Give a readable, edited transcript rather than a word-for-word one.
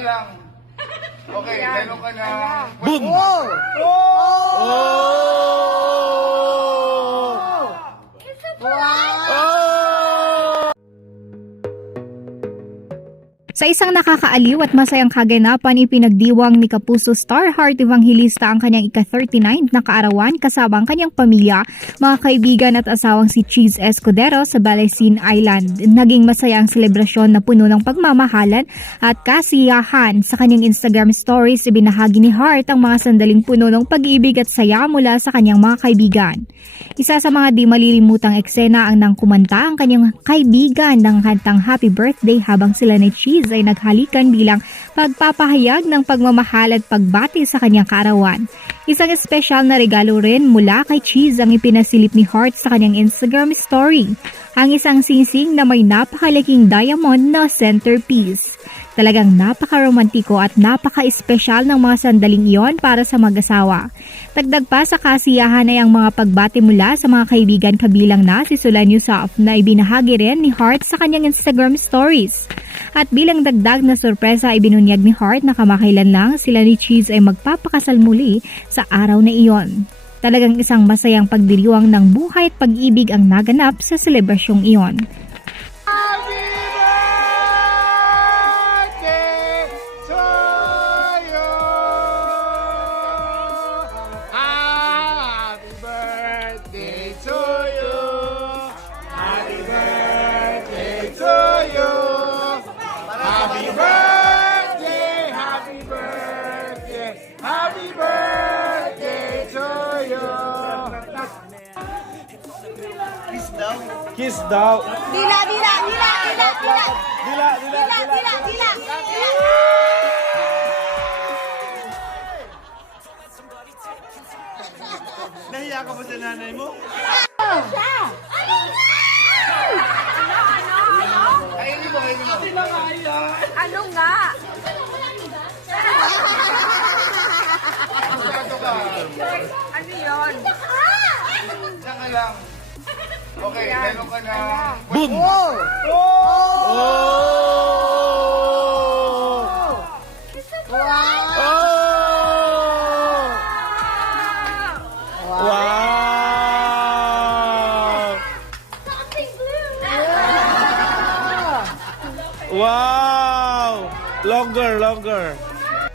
ka lang. Okay, meron ka na. Boom! Oh! Sa isang nakakaaliw at masayang kaganapan, ipinagdiwang ni Kapuso Star Heart Evangelista ang kanyang ika-39 na kaarawan kasama ang kanyang pamilya, mga kaibigan at asawang si Cheese Escudero sa Balesin Island. Naging masaya ang selebrasyon na puno ng pagmamahalan at kasiyahan. Sa kanyang Instagram stories, ibinahagi ni Heart ang mga sandaling puno ng pag-ibig at saya mula sa kanyang mga kaibigan. Isa sa mga di malilimutang eksena ang nang kumanta ang kanyang kaibigan ng kantang Happy Birthday habang sila ni Cheese ay naghalikan bilang pagpapahayag ng pagmamahal at pagbati sa kanyang kaarawan. Isang espesyal na regalo rin mula kay Cheese ang ipinasilip ni Heart sa kanyang Instagram story, ang isang singsing na may napakalaking diamond na centerpiece. Talagang napaka-romantiko at napaka-espesyal ng mga sandaling iyon para sa mag-asawa. Dagdag pa sa kasiyahan ay ang mga pagbati mula sa mga kaibigan kabilang na si Solan Yusuf na ibinahagi rin ni Heart sa kanyang Instagram stories. At bilang dagdag na sorpresa ay binunyag ni Heart na kamakailan lang sila ni Cheese ay magpapakasal muli sa araw na iyon. Talagang isang masayang pagdiriwang ng buhay at pag-ibig ang naganap sa selebrasyong iyon. Kiss daw. Dila, dila, dila, dila, dila. Dila, dila, Dila, dila, dila. Nahiya ka ba sa nanay mo? Kainin mo, kainin mo. Ano nga? Masyado ka. Ano yun? Diyan ka lang. Okay, meron ka na. Boom! Oh! Wow! Wow! Longer, longer.